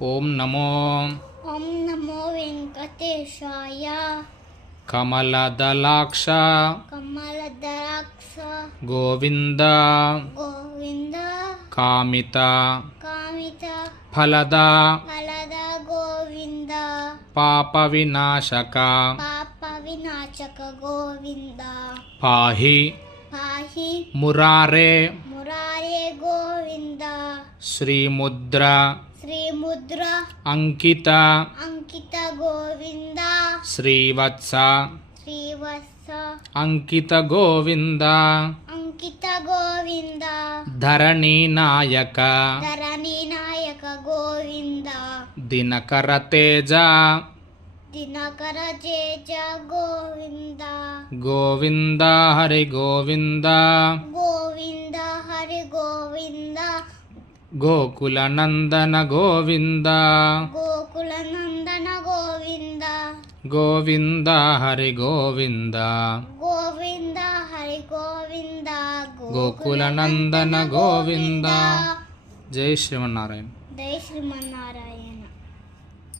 ఓం నమో వెంకటేశాయ. కమలదలాక్ష కమలదలాక్ష గోవింద గోవింద. కామిత కామిత ఫలద ఫలద గోవింద. పాప వినాశక పాప వినాశక గోవింద. పాహి పాహి మురారే మురారే గోవింద. శ్రీముద్ర శ్రీముద్ర అంకిత అంకిత గోవింద. శ్రీవత్స శ్రీవత్స అంకిత గోవింద అంకిత గోవింద. ధరణి నాయక ధరణి నాయక గోవింద. దినకర తేజ దినకర జేజ గోవింద. గోవింద హరి గోవింద గోవింద హరి గోవింద. గోకుల నందన గోవింద గోకుల నందన గోవింద. గోవింద హరి గోవింద గోవింద హరి గోవింద. గోకుల నందన గోవింద. జై శ్రీమన్నారాయణ. జై శ్రీమన్నారాయణ.